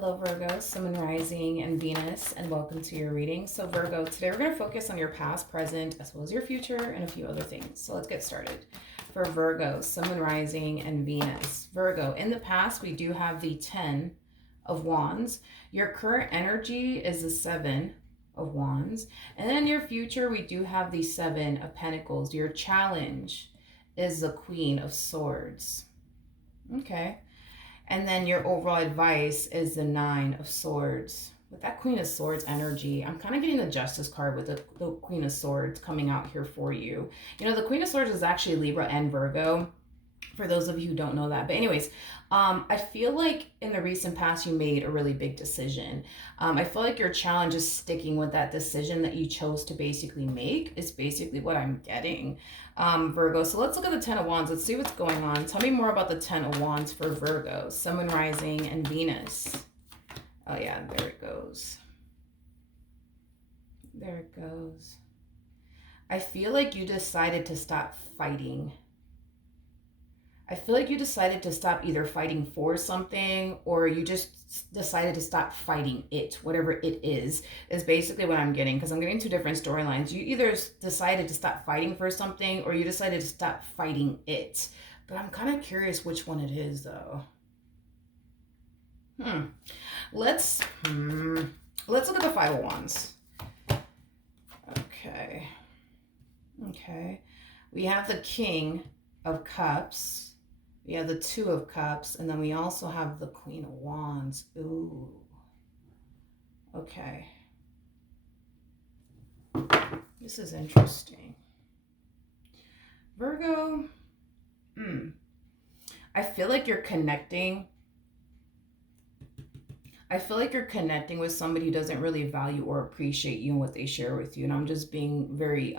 Hello Virgo, Sun, Moon, Rising, and Venus, and welcome to your reading. So Virgo, today we're going to focus on your past, present, as well as your future, and a few other things. So let's get started. For Virgo, Sun, Moon, Rising, and Venus. Virgo, in the past we do have the 10 of Wands. Your current energy is the 7 of Wands. And then in your future we do have the 7 of Pentacles. Your challenge is the Queen of Swords. Okay. And then your overall advice is the 9 of Swords. With that Queen of Swords energy, I'm kind of getting the Justice card with the Queen of Swords coming out here for you. You know, the Queen of Swords is actually Libra and Virgo, for those of you who don't know that. But anyways, I feel like in the recent past you made a really big decision. I feel like your challenge is sticking with that decision that you chose to basically make is basically what I'm getting, Virgo. So let's look at the 10 of Wands. Let's see what's going on. Tell me more about the 10 of Wands for Virgo, Sun, Moon, Rising, and Venus. Oh yeah, there it goes. There it goes. I feel like you decided to stop fighting. I feel like you decided to stop either fighting for something or you just decided to stop fighting it, whatever it is basically what I'm getting, because I'm getting two different storylines. You either decided to stop fighting for something or you decided to stop fighting it. But I'm kind of curious which one it is, though. Let's look at the 5 of Wands. Okay. We have the King of Cups. We have the 2 of Cups, and then we also have the Queen of Wands. Ooh. Okay. This is interesting. Virgo, I feel like you're connecting. I feel like you're connecting with somebody who doesn't really value or appreciate you and what they share with you. And I'm just being very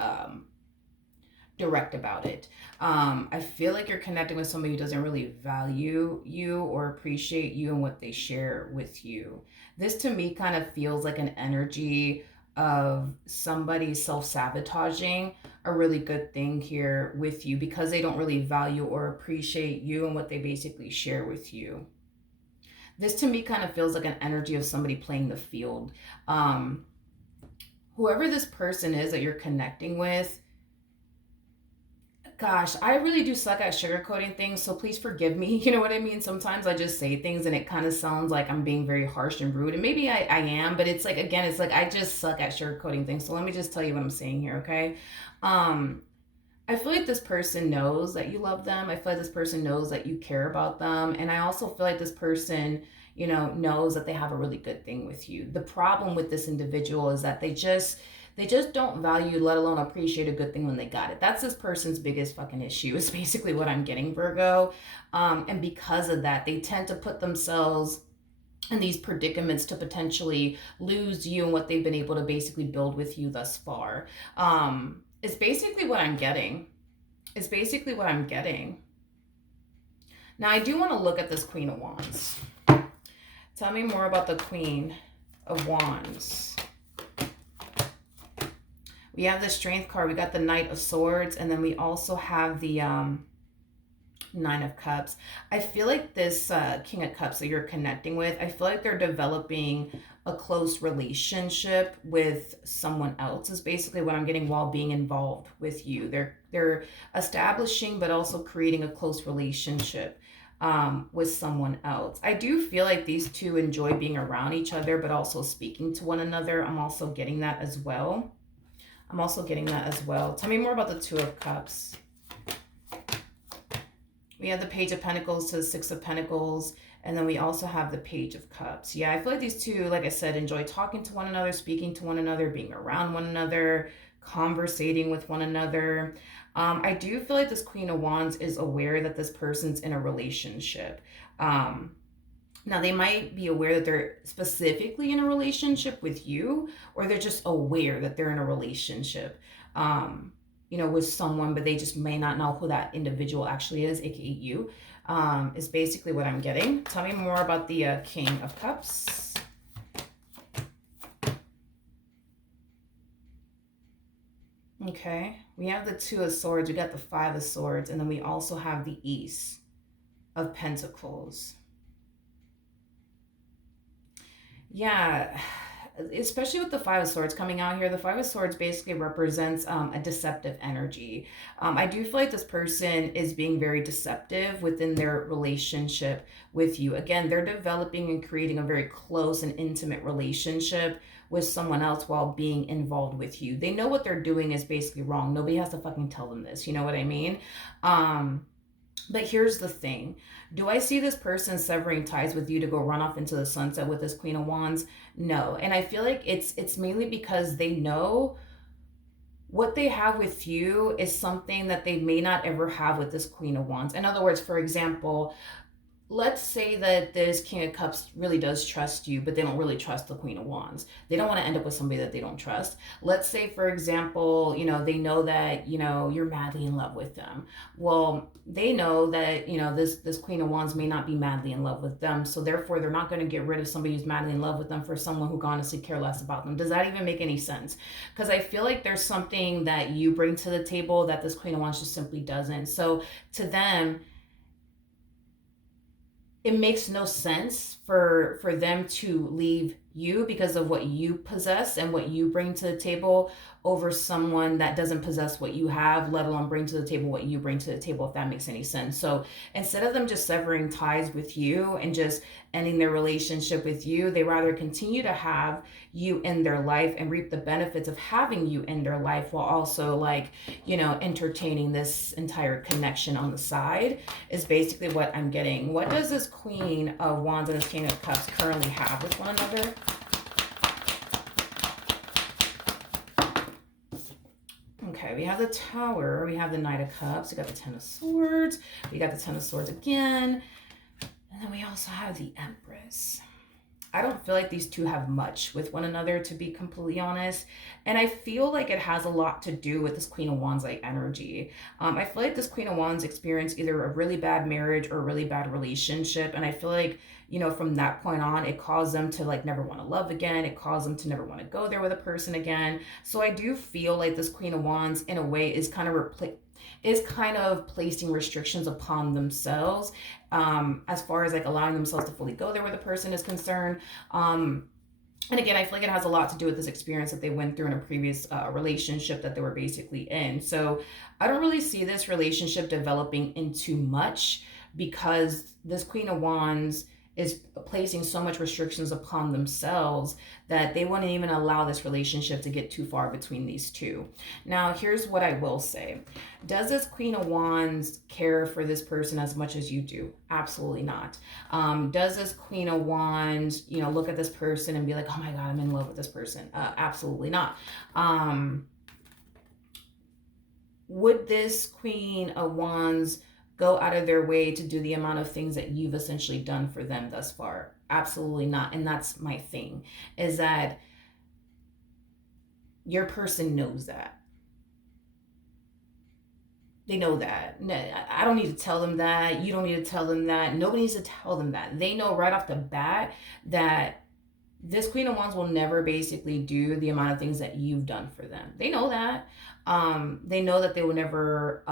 direct about it. I feel like you're connecting with somebody who doesn't really value you or appreciate you and what they share with you. This to me kind of feels like an energy of somebody self-sabotaging a really good thing here with you because they don't really value or appreciate you and what they basically share with you. This to me kind of feels like an energy of somebody playing the field. Whoever this person is that you're connecting with, gosh, I really do suck at sugarcoating things, so please forgive me. You know what I mean? Sometimes I just say things and it kind of sounds like I'm being very harsh and rude. And maybe I am, but it's like, again, it's like I just suck at sugarcoating things. So let me just tell you what I'm saying here, okay? I feel like this person knows that you love them. I feel like this person knows that you care about them. And I also feel like this person, you know, knows that they have a really good thing with you. The problem with this individual is that they just don't value, let alone appreciate a good thing when they got it. That's this person's biggest fucking issue is basically what I'm getting, Virgo. And because of that, they tend to put themselves in these predicaments to potentially lose you and what they've been able to basically build with you thus far. It's basically what I'm getting. Now, I do want to look at this Queen of Wands. Tell me more about the Queen of Wands. We have the Strength card. We got the Knight of Swords. And then we also have the 9 of Cups. I feel like this King of Cups that you're connecting with, I feel like they're developing a close relationship with someone else is basically what I'm getting while being involved with you. They're establishing but also creating a close relationship with someone else. I do feel like these two enjoy being around each other but also speaking to one another. I'm also getting that as well. Tell me more about the 2 of Cups. We have the Page of Pentacles to the 6 of Pentacles. And then we also have the Page of Cups. Yeah, I feel like these two, like I said, enjoy talking to one another, speaking to one another, being around one another, conversating with one another. I do feel like this Queen of Wands is aware that this person's in a relationship. Now, they might be aware that they're specifically in a relationship with you, or they're just aware that they're in a relationship, you know, with someone, but they just may not know who that individual actually is, aka you, is basically what I'm getting. Tell me more about the King of Cups. Okay, we have the 2 of Swords, we got the 5 of Swords, and then we also have the Ace of Pentacles. Yeah, especially with the Five of Swords coming out here, the Five of Swords basically represents a deceptive energy. I do feel like this person is being very deceptive within their relationship with you. Again, they're developing and creating a very close and intimate relationship with someone else while being involved with you. They know what they're doing is basically wrong. Nobody has to fucking tell them this. You know what I mean? Um, but here's the thing. Do I see this person severing ties with you to go run off into the sunset with this Queen of Wands? No. And I feel like it's mainly because they know what they have with you is something that they may not ever have with this Queen of Wands. In other words, for example, let's say that this King of Cups really does trust you, but they don't really trust the Queen of Wands. They don't want to end up with somebody that they don't trust. Let's say, for example, they know that, you're madly in love with them. Well, they know that, this Queen of Wands may not be madly in love with them. So therefore, they're not going to get rid of somebody who's madly in love with them for someone who honestly care less about them. Does that even make any sense? Because I feel like there's something that you bring to the table that this Queen of Wands just simply doesn't. So to them, it makes no sense for them to leave you because of what you possess and what you bring to the table over someone that doesn't possess what you have, let alone bring to the table what you bring to the table, if that makes any sense. So instead of them just severing ties with you and just ending their relationship with you, they rather continue to have you in their life and reap the benefits of having you in their life while also entertaining this entire connection on the side is basically what I'm getting. What does this Queen of Wands and this King of Cups currently have with one another? Okay, we have the Tower, we have the Knight of Cups, we got the Ten of Swords, we got the Ten of Swords again, and then we also have the Empress. I don't feel like these two have much with one another, to be completely honest. And I feel like it has a lot to do with this Queen of Wands like energy. I feel like this Queen of Wands experienced either a really bad marriage or a really bad relationship. And I feel like, from that point on, it caused them to never want to love again. It caused them to never want to go there with a person again. So I do feel like this Queen of Wands in a way is kind of placing restrictions upon themselves, as far as allowing themselves to fully go there where the person is concerned. And again, I feel like it has a lot to do with this experience that they went through in a previous relationship that they were basically in. So I don't really see this relationship developing into much because this Queen of Wands is placing so much restrictions upon themselves that they wouldn't even allow this relationship to get too far between these two. Now, here's what I will say. Does this Queen of Wands care for this person as much as you do? Absolutely not. Does this Queen of Wands, look at this person and be like, oh my God, I'm in love with this person? Absolutely not. Would this Queen of Wands go out of their way to do the amount of things that you've essentially done for them thus far? Absolutely not. And that's my thing, is that your person knows that. They know that. I don't need to tell them that. You don't need to tell them that. Nobody needs to tell them that. They know right off the bat that this Queen of Wands will never basically do the amount of things that you've done for them. They know that. They know that they will never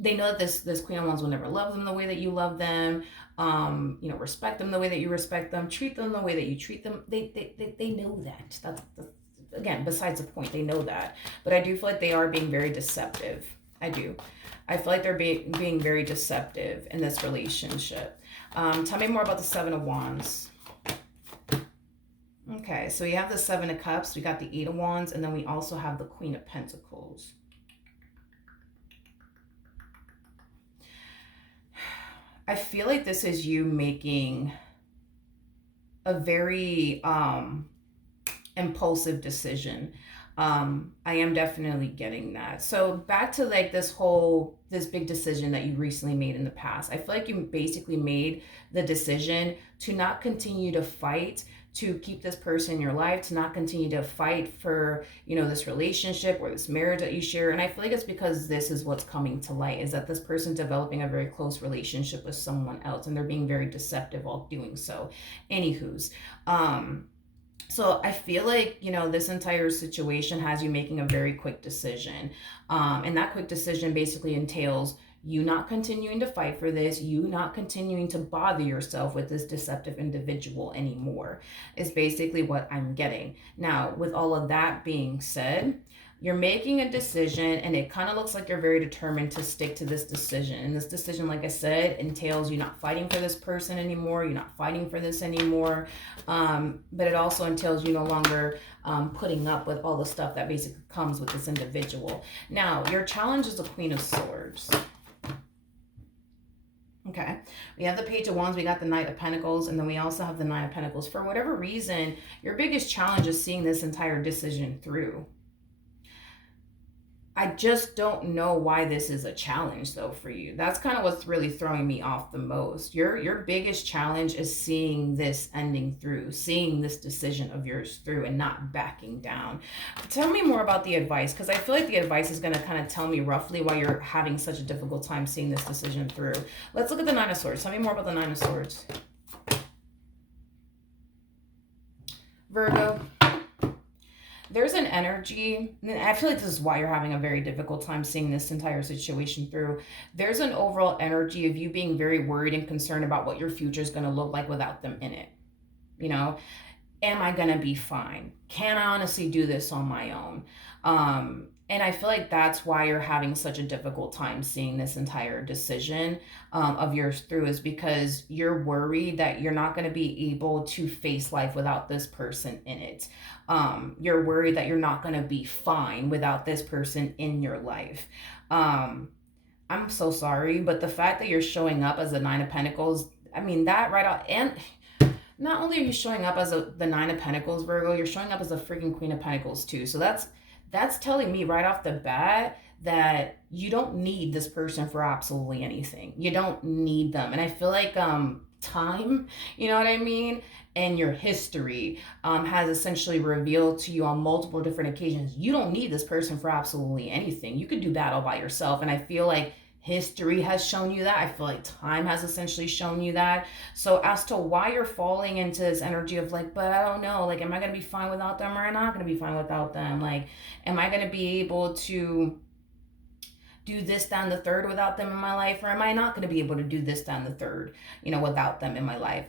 they know that this Queen of Wands will never love them the way that you love them, respect them the way that you respect them, treat them the way that you treat them. They know that. That's again, besides the point, they know that. But I do feel like they are being very deceptive. I do. I feel like they're being very deceptive in this relationship. Tell me more about the Seven of Wands. Okay, so we have the Seven of Cups, we got the Eight of Wands, and then we also have the Queen of Pentacles. I feel like this is you making a very impulsive decision. I am definitely getting that. So back to this big decision that you recently made in the past. I feel like you basically made the decision to not continue to fight to keep this person in your life, to not continue to fight for, this relationship or this marriage that you share. And I feel like it's because this is what's coming to light, is that this person's developing a very close relationship with someone else and they're being very deceptive while doing so. Anywho's, so I feel like, this entire situation has you making a very quick decision. And that quick decision basically entails You not continuing to fight for this, you not continuing to bother yourself with this deceptive individual anymore, is basically what I'm getting. Now, with all of that being said, you're making a decision and it kind of looks like you're very determined to stick to this decision. And this decision, like I said, entails you not fighting for this person anymore. You're not fighting for this anymore. But it also entails you no longer putting up with all the stuff that basically comes with this individual. Now, your challenge is the Queen of Swords. Okay, we have the Page of Wands, we got the Knight of Pentacles, and then we also have the Nine of Pentacles. For whatever reason, your biggest challenge is seeing this entire decision through. I just don't know why this is a challenge though for you. That's kind of what's really throwing me off the most. Your biggest challenge is seeing this ending through, seeing this decision of yours through and not backing down. Tell me more about the advice, because I feel like the advice is going to kind of tell me roughly why you're having such a difficult time seeing this decision through. Let's look at the Nine of Swords. Tell me more about the Nine of Swords. Virgo. There's an energy, and I feel like this is why you're having a very difficult time seeing this entire situation through. There's an overall energy of you being very worried and concerned about what your future is going to look like without them in it. You know, am I going to be fine? Can I honestly do this on my own? And I feel like that's why you're having such a difficult time seeing this entire decision of yours through, is because you're worried that you're not going to be able to face life without this person in it. You're worried that you're not going to be fine without this person in your life. I'm so sorry, but the fact that you're showing up as the Nine of Pentacles, I mean, that right out, and not only are you showing up as the Nine of Pentacles, Virgo, you're showing up as a freaking Queen of Pentacles too. So that's telling me right off the bat that you don't need this person for absolutely anything. You don't need them. And I feel like time, you know what I mean, and your history has essentially revealed to you on multiple different occasions, you don't need this person for absolutely anything. You could do battle by yourself. And I feel like history has shown you that. I feel like time has essentially shown you that. So as to why you're falling into this energy of like, but I don't know, like, am I going to be fine without them, or am I not going to be fine without them? Like, am I going to be able to do this, down the third without them in my life? Or am I not going to be able to do this, down the third, you know, without them in my life?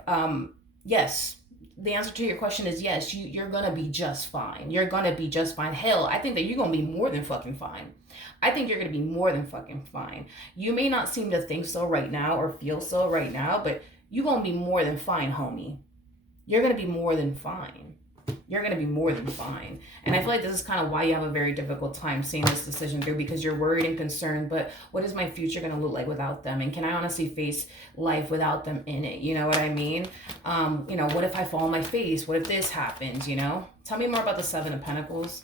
Yes. The answer to your question is yes, you're going to be just fine. You're going to be just fine. Hell, I think that you're going to be more than fucking fine. I think you're going to be more than fucking fine. You may not seem to think so right now or feel so right now, but you're going to be more than fine, homie. You're going to be more than fine. You're going to be more than fine. And I feel like this is kind of why you have a very difficult time seeing this decision through, because you're worried and concerned, but what is my future going to look like without them? And can I honestly face life without them in it? You know what I mean? You know, what if I fall on my face? What if this happens, you know? Tell me more about the Seven of Pentacles.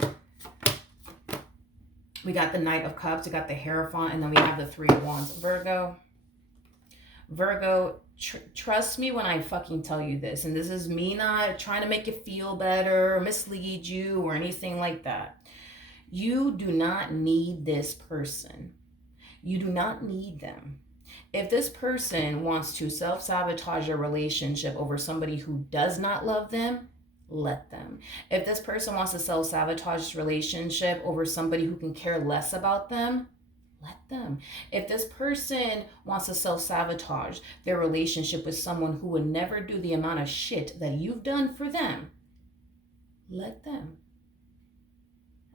We got the Knight of Cups, we got the Hierophant, and then we have the Three of Wands. Virgo, trust me when I fucking tell you this, and this is me not trying to make you feel better or mislead you or anything like that. You do not need this person. You do not need them. If this person wants to self-sabotage your relationship over somebody who does not love them, let them. If this person wants to self-sabotage this relationship over somebody who can care less about them, let them. If this person wants to self-sabotage their relationship with someone who would never do the amount of shit that you've done for them, let them.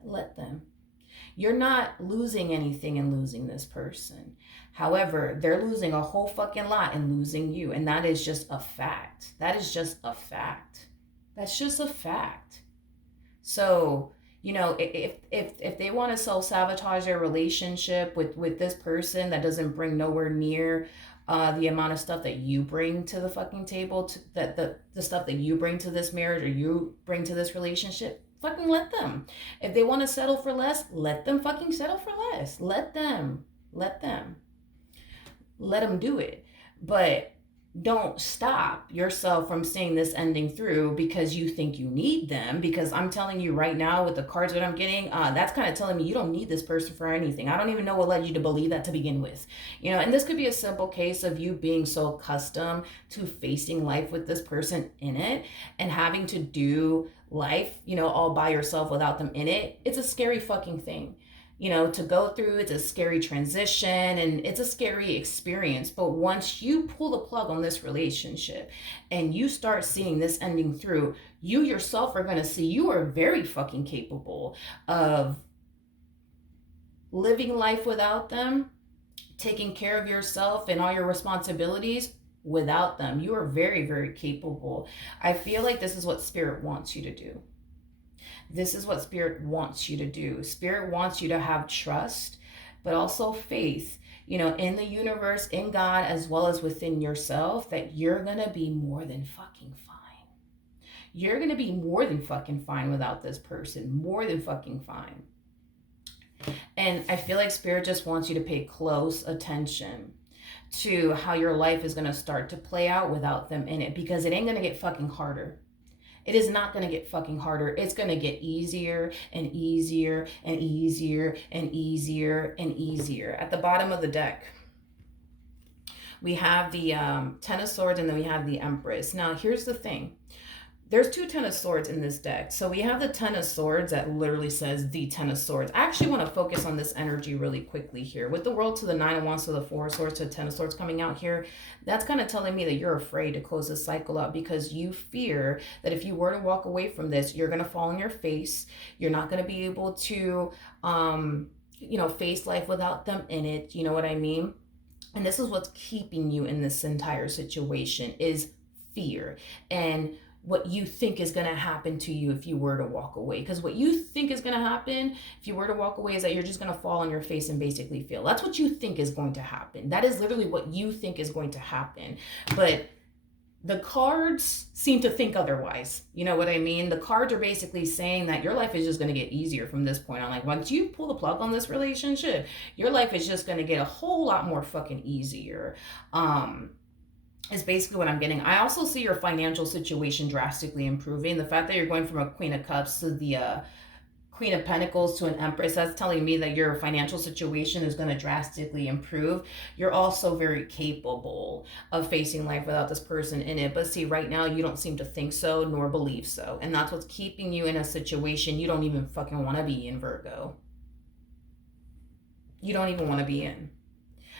Let them. You're not losing anything in losing this person. However, they're losing a whole fucking lot in losing you. And that is just a fact. That is just a fact. That's just a fact. So, you know, if they want to self-sabotage their relationship with this person that doesn't bring nowhere near the amount of stuff that you bring to the fucking table, the stuff that you bring to this marriage or you bring to this relationship, fucking let them. If they want to settle for less, let them fucking settle for less. Let them do it. But don't stop yourself from seeing this ending through because you think you need them. Because I'm telling you right now with the cards that I'm getting, that's kind of telling me you don't need this person for anything. I don't even know what led you to believe that to begin with. You know, and this could be a simple case of you being so accustomed to facing life with this person in it and having to do life, you know, all by yourself without them in it. It's a scary fucking thing. to go through. It's a scary transition and it's a scary experience. But once you pull the plug on this relationship and you start seeing this ending through, you yourself are going to see you are very fucking capable of living life without them, taking care of yourself and all your responsibilities without them. You are very, very capable. I feel like this is what Spirit wants you to do. This is what Spirit wants you to do. Spirit wants you to have trust, but also faith, in the universe, in God, as well as within yourself, that you're going to be more than fucking fine. You're going to be more than fucking fine without this person. More than fucking fine. And I feel like Spirit just wants you to pay close attention to how your life is going to start to play out without them in it, because it ain't going to get fucking harder. It is not going to get fucking harder. It's going to get easier and easier and easier and easier and easier. At the bottom of the deck, we have the Ten of Swords, and then we have the Empress. Now, here's the thing. There's 2 Ten of Swords in this deck. So we have the Ten of Swords that literally says the Ten of Swords. I actually want to focus on this energy really quickly here. With the World to the 9 of Wands to the 4 of Swords to the 10 of Swords coming out here, that's kind of telling me that you're afraid to close this cycle out, because you fear that if you were to walk away from this, you're going to fall on your face. You're not going to be able to, face life without them in it. You know what I mean? And this is what's keeping you in this entire situation, is fear and what you think is going to happen to you if you were to walk away. Because what you think is going to happen if you were to walk away is that you're just going to fall on your face and basically fail. That's what you think is going to happen. That is literally what you think is going to happen. But the cards seem to think otherwise. You know what I mean? The cards are basically saying that your life is just going to get easier from this point on. Like, once you pull the plug on this relationship, your life is just going to get a whole lot more fucking easier. Is basically what I'm getting. I also see your financial situation drastically improving. The fact that you're going from a Queen of Cups to the Queen of Pentacles to an Empress, that's telling me that your financial situation is going to drastically improve. You're also very capable of facing life without this person in it. But see, right now, you don't seem to think so nor believe so. And that's what's keeping you in a situation you don't even fucking want to be in, Virgo. You don't even want to be in.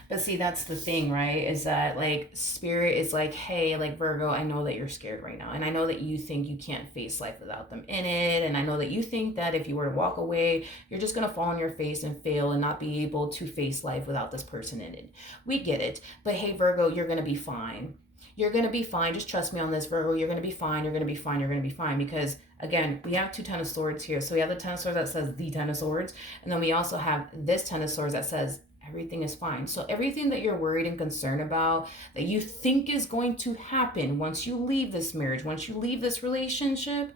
But see, that's the thing, right? Is that like Spirit is like, hey, like Virgo, I know that you're scared right now. And I know that you think you can't face life without them in it. And I know that you think that if you were to walk away, you're just going to fall on your face and fail and not be able to face life without this person in it. We get it. But hey, Virgo, you're going to be fine. You're going to be fine. Just trust me on this, Virgo. You're going to be fine. You're going to be fine. You're going to be fine. Because again, we have 2 Ten of Swords here. So we have the Ten of Swords that says the Ten of Swords. And then we also have this Ten of Swords that says everything is fine. So everything that you're worried and concerned about, that you think is going to happen once you leave this marriage, once you leave this relationship,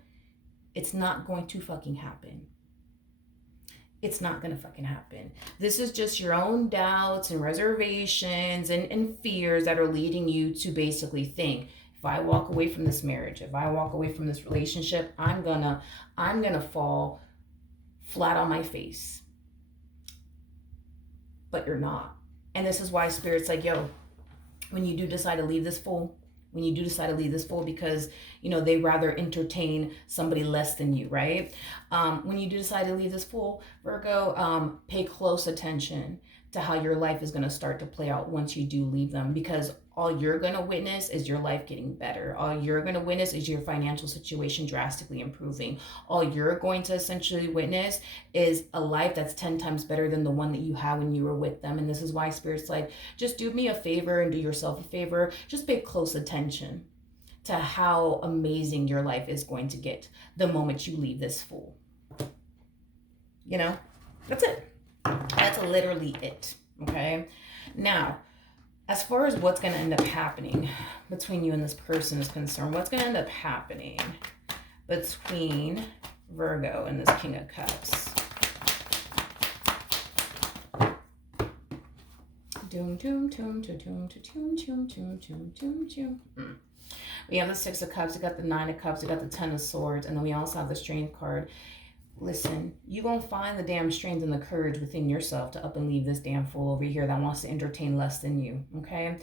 it's not going to fucking happen. It's not going to fucking happen. This is just your own doubts and reservations and fears that are leading you to basically think, if I walk away from this marriage, if I walk away from this relationship, I'm gonna fall flat on my face. But you're not. And this is why Spirit's like, yo, when you do decide to leave this fool, because, they rather entertain somebody less than you, right? When you do decide to leave this fool, Virgo, pay close attention to how your life is going to start to play out once you do leave them, because all you're going to witness is your life getting better. All you're going to witness is your financial situation drastically improving. All you're going to essentially witness is a life that's 10 times better than the one that you had when you were with them. And this is why Spirit's like, just do me a favor and do yourself a favor. Just pay close attention to how amazing your life is going to get the moment you leave this fool. That's it. That's literally it. Okay. Now, as far as what's going to end up happening between you and this person is concerned, what's going to end up happening between Virgo and this King of Cups? We have the 6 of Cups, we got the 9 of Cups, we got the 10 of Swords, and then we also have the Strength card. Listen, you're going to find the damn strength and the courage within yourself to up and leave this damn fool over here that wants to entertain less than you, okay?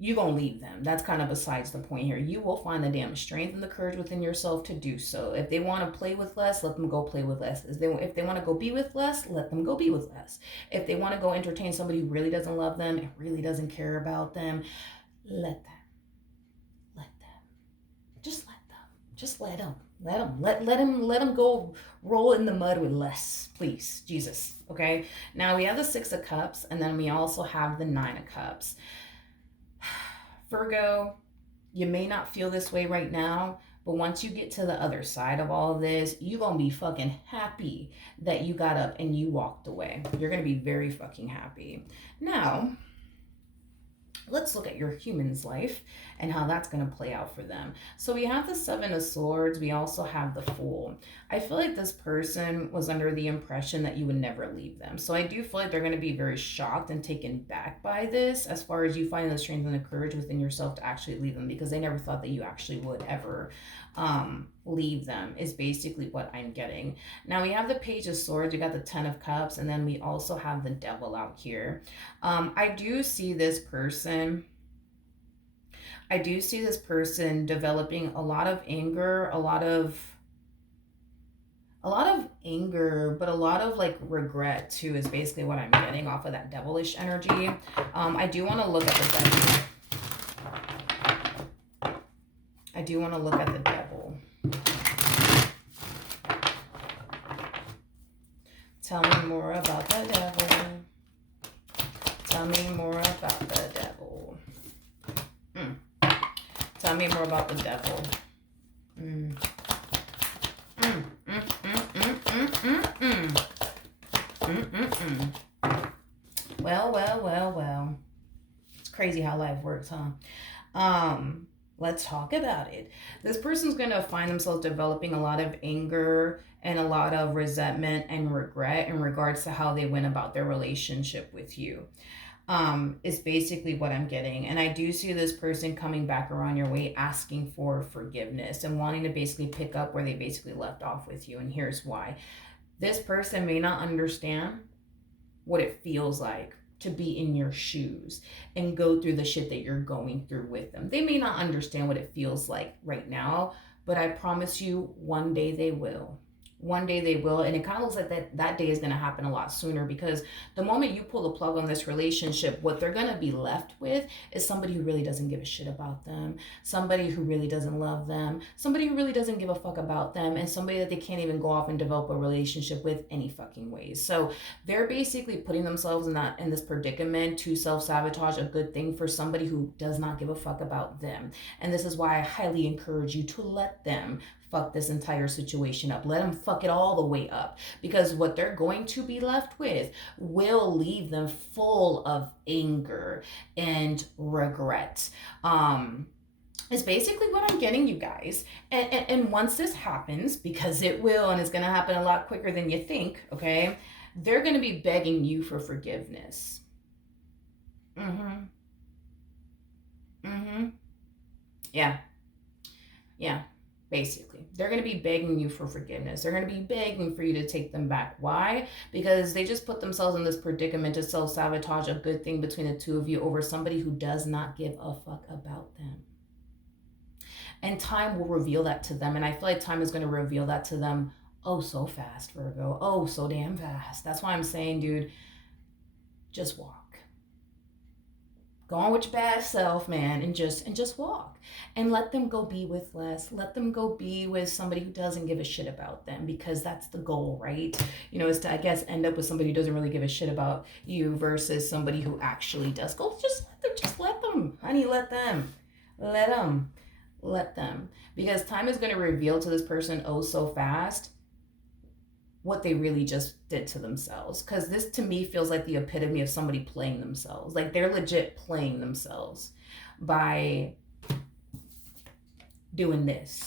you gonna leave them. That's kind of besides the point here. You will find the damn strength and the courage within yourself to do so. If they want to play with less, let them go play with less. If they want to go be with less, let them go be with less. If they want to go entertain somebody who really doesn't love them and really doesn't care about them, let them. Let them. Just let them. Just let them. Let them go roll in the mud with less, please, Jesus. Okay. Now we have the 6 of Cups, and then we also have the 9 of Cups. Virgo, you may not feel this way right now, but once you get to the other side of all of this, you're going to be fucking happy that you got up and you walked away. You're going to be very fucking happy. Now, let's look at your human's life and how that's going to play out for them. So we have the 7 of Swords. We also have the Fool. I feel like this person was under the impression that you would never leave them. So I do feel like they're going to be very shocked and taken back by this, as far as you finding the strength and the courage within yourself to actually leave them, because they never thought that you actually would ever leave them, is basically what I'm getting. Now we have the Page of Swords, we got the 10 of Cups, and then we also have the Devil out here. I do see this person developing a lot of anger, a lot of anger, but a lot of like regret too, is basically what I'm getting off of that devilish energy. I do want to look at the devil. Tell me more about the devil. Tell me more about the devil. Tell me more about the devil. Well. It's crazy how life works, huh? Let's talk about it. This person's going to find themselves developing a lot of anger and a lot of resentment and regret in regards to how they went about their relationship with you. Is basically what I'm getting. And I do see this person coming back around your way, asking for forgiveness and wanting to basically pick up where they basically left off with you. And here's why. This person may not understand what it feels like to be in your shoes and go through the shit that you're going through with them. They may not understand what it feels like right now, but I promise you, one day they will. One day they will. And it kind of looks like that day is going to happen a lot sooner, because the moment you pull the plug on this relationship, what they're going to be left with is somebody who really doesn't give a shit about them, somebody who really doesn't love them, somebody who really doesn't give a fuck about them, and somebody that they can't even go off and develop a relationship with any fucking ways. So they're basically putting themselves in this predicament to self-sabotage a good thing for somebody who does not give a fuck about them. And this is why I highly encourage you to let them fuck this entire situation up. Let them fuck it all the way up, because what they're going to be left with will leave them full of anger and regret. Is basically what I'm getting, you guys. And once this happens, because it will, and it's going to happen a lot quicker than you think, okay, they're going to be begging you for forgiveness. Yeah. Basically, they're going to be begging you for forgiveness. They're going to be begging for you to take them back. Why? Because they just put themselves in this predicament to self-sabotage a good thing between the two of you over somebody who does not give a fuck about them. And time will reveal that to them. And I feel like time is going to reveal that to them oh so fast, Virgo. Oh, so damn fast. That's why I'm saying, dude, just walk. Go on with your bad self, man, and just walk. And let them go be with less. Let them go be with somebody who doesn't give a shit about them, because that's the goal, right? You know, is to, I guess, end up with somebody who doesn't really give a shit about you versus somebody who actually does. Go, just let them, honey, let them. Because time is going to reveal to this person oh so fast what they really just did to themselves. Because this to me feels like the epitome of somebody playing themselves. Like they're legit playing themselves by doing this.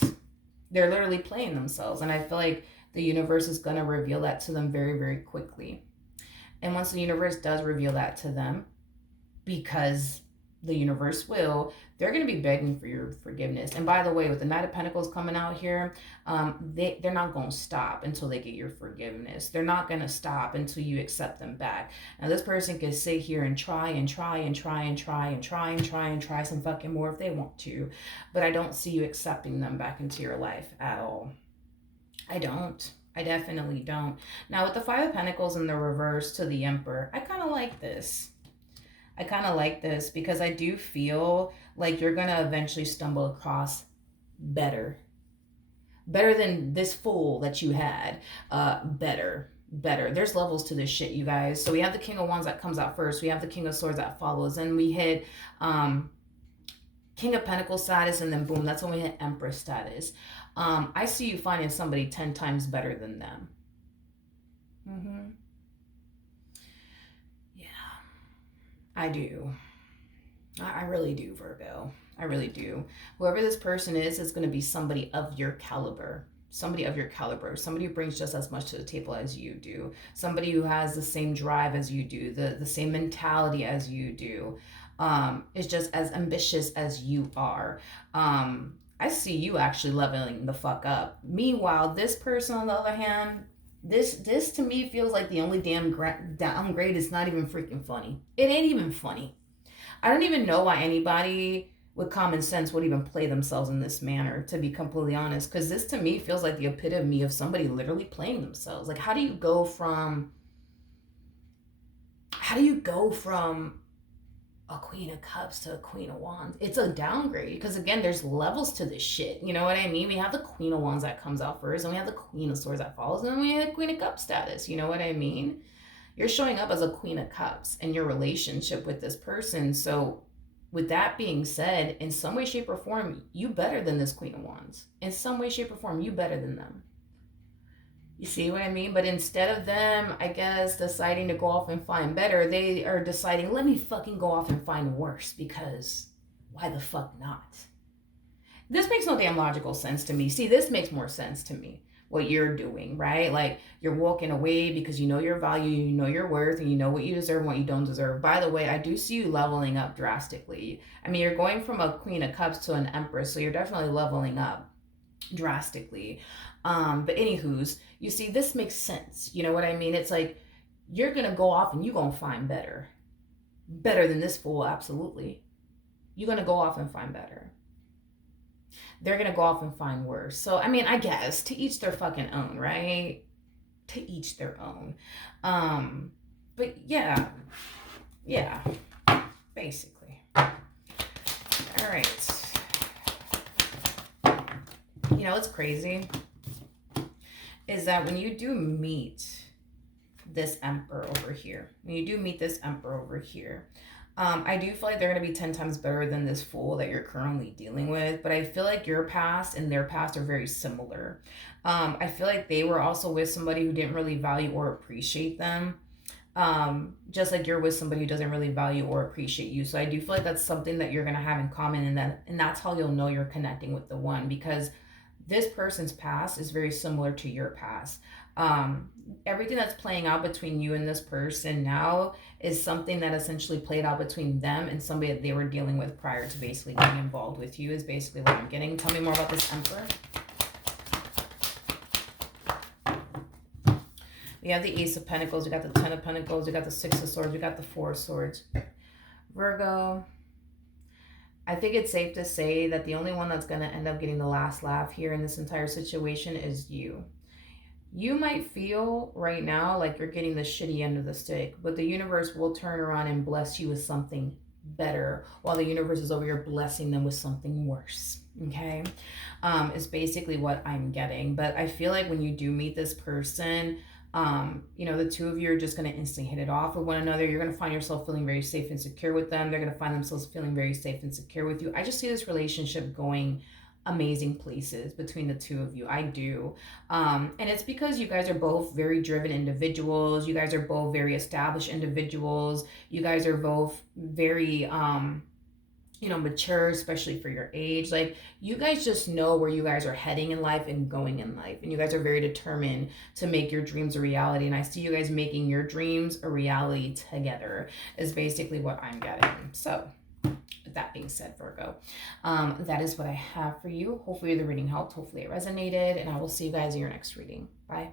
They're literally playing themselves. And I feel like the universe is going to reveal that to them very, very quickly. And once the universe does reveal that to them, because the universe will, they're going to be begging for your forgiveness. And by the way, with the Knight of Pentacles coming out here, they're not going to stop until they get your forgiveness. They're not going to stop until you accept them back. Now, this person can sit here and try and try and try and try and try and try and try some fucking more if they want to. But I don't see you accepting them back into your life at all. I don't. I definitely don't. Now, with the Five of Pentacles in the reverse to the Emperor, I kind of like this. I kind of like this because I do feel like you're going to eventually stumble across better than this fool that you had. Better. There's levels to this shit, you guys. So we have the King of Wands that comes out first. We have the King of Swords that follows. And we hit King of Pentacles status, and then boom, that's when we hit Empress status. I see you finding somebody 10 times better than them. Yeah, I do. I really do, Virgo. I really do. Whoever this person is going to be somebody of your caliber. Somebody of your caliber. Somebody who brings just as much to the table as you do. Somebody who has the same drive as you do. The same mentality as you do. Is just as ambitious as you are. I see you actually leveling the fuck up. Meanwhile, this person, on the other hand, this to me feels like the only damn downgrade is not even freaking funny. It ain't even funny. I don't even know why anybody with common sense would even play themselves in this manner, to be completely honest. Because this to me feels like the epitome of somebody literally playing themselves. Like, how do you go from a Queen of Cups to a Queen of Wands? It's a downgrade because, again, there's levels to this shit. You know what I mean? We have the Queen of Wands that comes out first, and we have the Queen of Swords that follows, and then we have Queen of Cups status. You know what I mean? You're showing up as a Queen of Cups in your relationship with this person. So with that being said, in some way, shape, or form, you better than this Queen of Wands. In some way, shape, or form, you better than them. You see what I mean? But instead of them, I guess, deciding to go off and find better, they are deciding, let me fucking go off and find worse, because why the fuck not? This makes no damn logical sense to me. See, this makes more sense to me, what you're doing, right? Like, you're walking away because you know your value, you know your worth, and you know what you deserve and what you don't deserve. By the way, I do see you leveling up drastically. I mean, you're going from a Queen of Cups to an Empress, so you're definitely leveling up drastically. But anywho's, you see, this makes sense. You know what I mean? It's like, you're going to go off and you're going to find better than this fool. Absolutely. You're going to go off and find better. They're going to go off and find worse. So, I mean, I guess to each their fucking own, right? To each their own. But yeah, basically. All right. You know what's crazy is that when you do meet this Emperor over here, I do feel like they're going to be 10 times better than this fool that you're currently dealing with. But I feel like your past and their past are very similar. I feel like they were also with somebody who didn't really value or appreciate them. Just like you're with somebody who doesn't really value or appreciate you. So I do feel like that's something that you're going to have in common. And that's how you'll know you're connecting with the one, because this person's past is very similar to your past. Everything that's playing out between you and this person now is something that essentially played out between them and somebody that they were dealing with prior to basically getting involved with you, is basically what I'm getting. Tell me more about this Emperor. We have the Ace of Pentacles, we got the Ten of Pentacles, we got the Six of Swords, we got the Four of Swords. Virgo, I think it's safe to say that the only one that's going to end up getting the last laugh here in this entire situation is you. You might feel right now like you're getting the shitty end of the stick, but the universe will turn around and bless you with something better, while the universe is over here blessing them with something worse. Okay? Is basically what I'm getting. But I feel like when you do meet this person, you know, the two of you are just going to instantly hit it off with one another. You're going to find yourself feeling very safe and secure with them. They're going to find themselves feeling very safe and secure with you. I just see this relationship going amazing places between the two of you. I do. And it's because you guys are both very driven individuals. You guys are both very established individuals. You guys are both very, you know, mature, especially for your age. Like, you guys just know where you guys are heading in life and going in life. And you guys are very determined to make your dreams a reality. And I see you guys making your dreams a reality together, is basically what I'm getting. So that being said, Virgo, that is what I have for you. Hopefully the reading helped. Hopefully it resonated, and I will see you guys in your next reading. Bye.